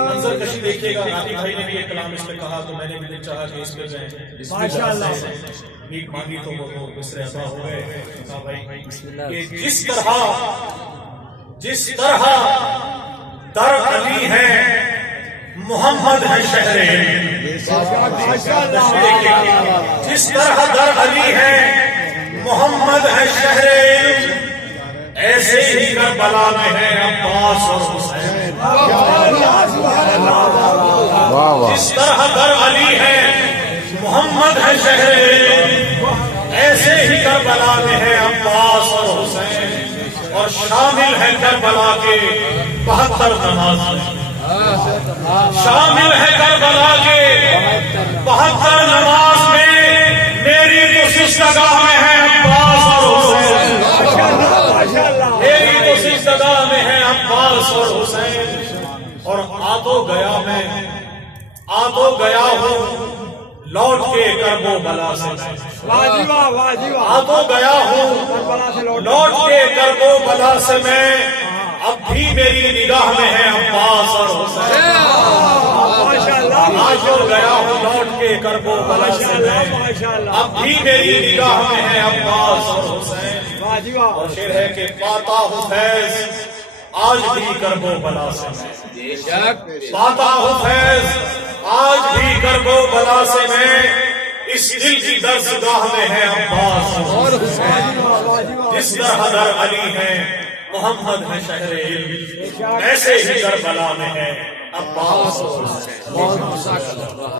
منظر کشی دیکھیے گا. راتی بھائی نے بھی ایک کلام اس پہ کہا تو میں نے بھی چاہا کہ اس پہ جائیں. بھیک مانگی تو وہ دوسرے عطا ہو گئے. کہ جس طرح در علی ہے محمد ہے شہر علم. جس طرح در علی ہے محمد ہے شہر علم ایسے ہی کربلا میں ہے عباس اور حسین. جس طرح در علی ہے محمد ہے شہر علم ایسے ہی کربلا میں ہے عباس اور حسین. اور شامل ہے کربلا کے 72 نماز. شامل ہے کربلا کے 72 نماز میں. میری تو سجدگاہ میں ہے عباس اور حسین. میری تو سجدگاہ میں ہے عباس اور حسین. اور آ تو گیا ہوں لوٹ کے کرب و بلا سے. آ تو گیا ہوں لوٹ کے کرب و بلا سے میں. اب بھی میری نگاہ میں ہے عباس اور حسین. آ تو گیا ہوں لوٹ کے کرب و بلا سے میں. اب بھی میری نگاہ میں ہے عباس اور حسین. اور شعر ہے کہ پاتا ہوں فیض آج بھی کرب و بلا سے میں. پاتا ہوں فیض آج بھی کرب و بلا سے میں. اس دل کی درسگاہ میں ہے عباس اور حسین. جس طرح در علی ہے محمد ہے شہر علم ایسے ہی کربلا میں ہے عباس اور حسین.